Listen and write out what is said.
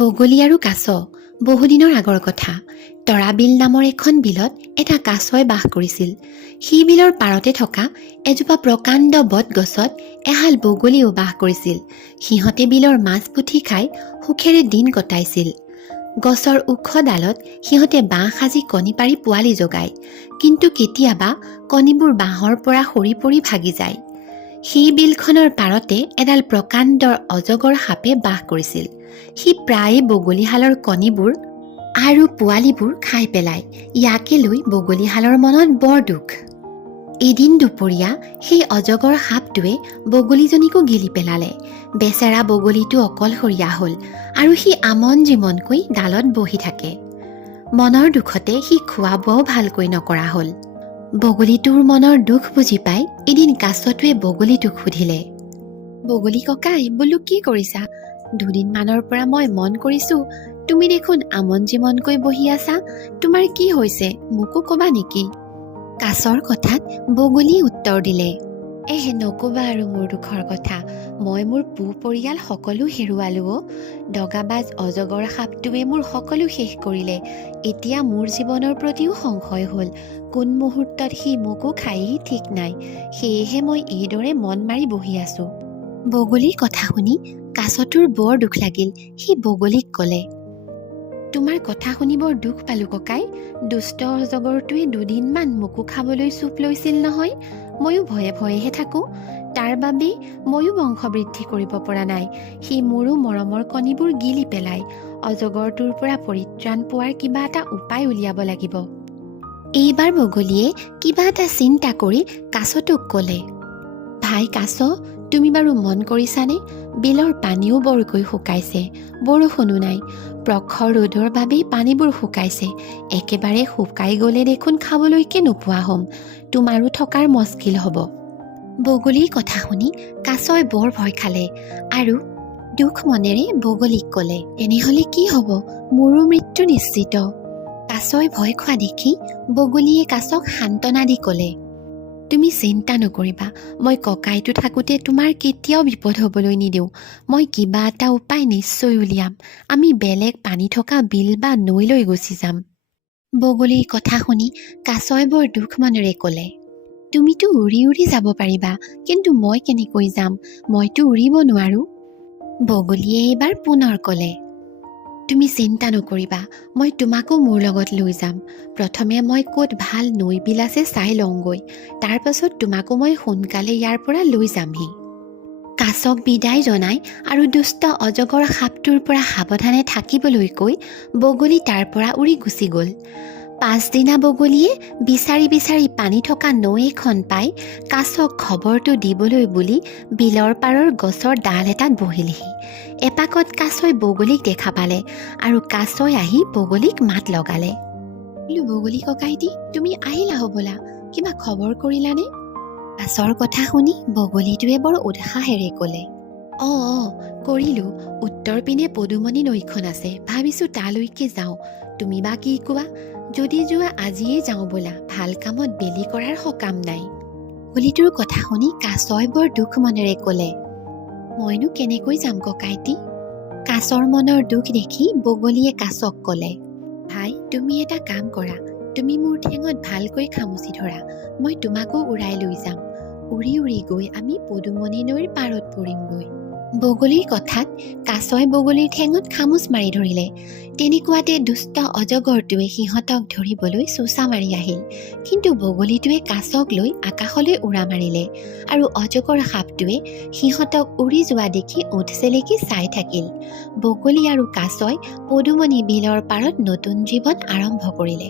বগলী আৰু কাছ বহুদিনৰ আগৰ কথা। তৰাবিল নামৰ এখন বিলত এটা কাছই বাস কৰিছিল। সেই বিলৰ পাৰতে থকা এজোপা প্ৰকাণ্ড বট গছত এহাল বগলীও বাস কৰিছিল। সিহঁতে বিলৰ মাছ পুঠি খাই সুখেৰে দিন কটাইছিল। গছৰ ওখ ডালত সিহঁতে বাঁহ সাজি কণী পাৰি পোৱালি জগায়, কিন্তু কেতিয়াবা কণীবোৰ বাঁহৰ পৰা সৰি পৰি ভাগি যায়। সেই বিলখনৰ পাৰতে এডাল প্ৰকাণ্ড অজগৰ সাপে বাস কৰিছিল। সি প্ৰায়ে বগলীহালৰ কণীবোৰ আৰু পোৱালিবোৰ খাই পেলায়। ইয়াকে লৈ বগলীহালৰ মনত বৰ দুখ। এদিন দুপৰীয়া সেই অজগৰ সাপটোৱে বগলীজনীকো গিলি পেলালে। বেচেৰা বগলীটো অকলশৰীয়া হ'ল আৰু সি আমন জিমনকৈ ডালত বহি থাকে। মনৰ দুখতে সি খোৱা বোৱাও ভালকৈ নকৰা হ'ল। বগলীটোৰ মনৰ দুখ বুজি পাই এদিন কাছটোৱে বগলীটোক সুধিলে, বগলী ককাই, বোলো কি কৰিছা? দুদিনমানৰ পৰা মই মন কৰিছো তুমি দেখোন আমন জিমনকৈ বহি আছা। তোমাৰ কি হৈছে, মোকো কবা নেকি? কাছৰ কথাত বগলীয়ে উত্তৰ দিলে, নকবা আৰু মোৰ দুখৰ কথা। মই মোৰ পৰিয়াল সকলো হেৰুৱালো। দগাবাজ অজগৰ সাপটোৱে মোৰ সকলো শেষ কৰিলে। এতিয়া মোৰ জীৱনৰ প্ৰতিও সংশয় হ'ল। কোন মুহূৰ্তত সি মোকো খায়হি ঠিক নাই। সেয়েহে মই এইদৰে মন মাৰি বহি আছো। বগলীৰ কথা শুনি কাছটোৰ বৰ দুখ লাগিল। সি বগলীক ক'লে, তোমাৰ কথা শুনি বৰ দুখ পালো ককাই। দুষ্ট অজগৰটোৱে দুদিনমান মোকো খাবলৈ চুপ লৈছিল নহয়। ময়ো ভয়ে ভয়েহে থাকোঁ। তাৰ বাবেই ময়ো বংশবৃদ্ধি কৰিব পৰা নাই। সি মোৰো মৰমৰ কণীবোৰ গিলি পেলায়। অজগৰটোৰ পৰা পৰিত্ৰাণ পোৱাৰ কিবা এটা উপায় উলিয়াব লাগিব। এইবাৰ বগলীয়ে কিবা এটা চিন্তা কৰি কাছটোক ক'লে, ভাই কাছ, তুমি বাৰু মন কৰিছানে? বিলৰ পানীও বৰকৈ শুকাইছে, বৰষুণো নাই। প্ৰখৰ ৰ'দৰ বাবেই পানীবোৰ শুকাইছে। একেবাৰে শুকাই গ'লে দেখোন খাবলৈকে নোপোৱা হ'ম। তোমাৰো থকাৰ মস্কিল হ'ব। বগলীৰ কথা শুনি কাছই বৰ ভয় খালে আৰু দুখ মনেৰে বগলীক ক'লে, তেনেহ'লে কি হ'ব? মোৰো মৃত্যু নিশ্চিত। কাছই ভয় খোৱা দেখি বগলীয়ে কাছক সান্তনা দি ক'লে, তুমি চিন্তা নকৰিবা। মই ককাইটো থাকোঁতে তোমাৰ কেতিয়াও বিপদ হ'বলৈ নিদিওঁ। মই কিবা এটা উপায় নিশ্চয় উলিয়াম। আমি বেলেগ পানী থকা বিল বা নৈলৈ গুচি যাম। বগলীৰ কথা শুনি কাছই বৰ দুখ মনেৰে ক'লে, তুমিতো উৰি উৰি যাব পাৰিবা, কিন্তু মই কেনেকৈ যাম? মইতো উৰিব নোৱাৰো। বগলীয়ে এইবাৰ পুনৰ ক'লে, তুমি চিন্তা নকৰিবা, মই তোমাকো মোৰ লগত লৈ যাম। প্ৰথমে মই ক'ত ভাল নৈ বিল আছে চাই লওঁগৈ। তাৰ পাছত তোমাকো মই সোনকালে ইয়াৰ পৰা লৈ যামহি। কাছক বিদায় জনাই আৰু দুষ্ট অজগৰ সাপটোৰ পৰা সাৱধানে থাকিবলৈ কৈ বগলী তাৰ পৰা উৰি গুচি গ'ল। পাছদিনা বগলীয়ে বিচাৰি বিচাৰি পানী থকা নৈ এখন পাই কাছক খবৰটো দিবলৈ বুলি বিলৰ পাৰৰ গছৰ ডাল এটাত বহিলহি। এপাকত কাছই বগলীক দেখা পালে আৰু কাছই আহি বগলীক মাত লগালে, বগলী ককাইটি, তুমি আহিলা হ'বলা, কিবা খবৰ কৰিলানে? কাছৰ কথা শুনি বগলীটোৱে বৰ উৎসাহেৰে ক'লে, অঁ কৰিলোঁ। উত্তৰ পিনে পদুমণি নৈখন আছে, ভাবিছোঁ তালৈকে যাওঁ। তুমি বা কি কোৱা? যদি যোৱা আজিয়েই যাওঁ ব'লা, ভাল কামত বেলি কৰাৰ সকাম নাই। বগলীটোৰ কথা শুনি কাছই বৰ দুখ মনেৰে ক'লে, মইনো কেনেকৈ যাম ককাইটি? কাছৰ মনৰ দুখ দেখি বগলীয়ে কাছক ক'লে, ভাই, তুমি এটা কাম কৰা, তুমি মোৰ ঠেঙত ভালকৈ খামুচি ধৰা। মই তোমাকো উৰাই লৈ যাম। উৰি উৰি গৈ আমি পদুমণি নৈৰ পাৰত পৰিমগৈ। বগলীৰ কথাত কাছই বগলীৰ ঠেঙত খামুচ মাৰি ধৰিলে। তেনেকুৱাতে দুষ্ট অজগৰটোৱে সিহঁতক ধৰিবলৈ চোঁচা মাৰি আহিল। কিন্তু বগলীটোৱে কাছক লৈ আকাশলৈ উৰা মাৰিলে আৰু অজগৰ সাপটোৱে সিহঁতক উৰি যোৱা দেখি ওঠ চেলেকি চাই থাকিল। বগলী আৰু কাছই পদুমণি বিলৰ পাৰত নতুন জীৱন আৰম্ভ কৰিলে।